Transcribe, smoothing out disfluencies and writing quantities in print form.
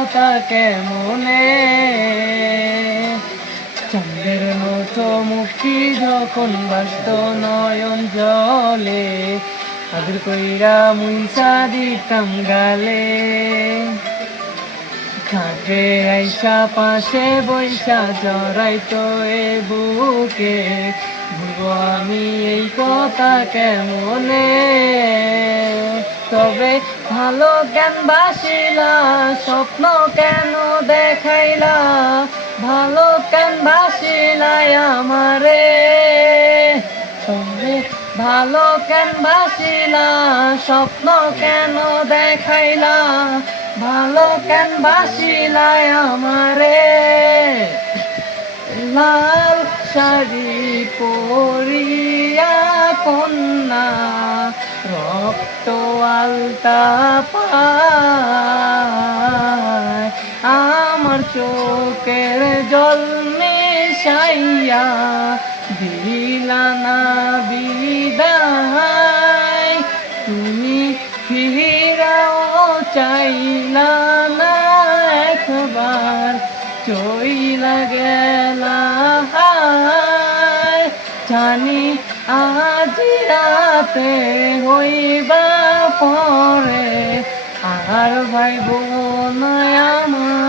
কথা কেমনে, চাঁদের মতো মুক্তি যখন বাসত নয়ন জলে, আদর কইরা মুইসা দিতাম গালে। খাটে আইসা পাশে বৈশা জড়াইতো এ বুকে, ভুলবো আমি এই কথা কেমনে। তবে ভালো কেন বাসিলা, স্বপ্ন কেন দেখাইলা, ভালো কেন বাসিলাই আমারে। তবে ভালো কেন বাসিলা, স্বপ্ন কেন দেখাইলা, ভালো কেন বাসিলাই আমারে। লাল শাড়ি পরিয়া কন্যা, রক্ত আলতা পায়, আমার চোখের জল মিশাইয়া দিলা না বিদায়। তুমি ফিরাও চাইলা না একবার, চইলা গেলা হায়। জানি আজ রাতে হইবা পরে, আর ভাইব না আমার।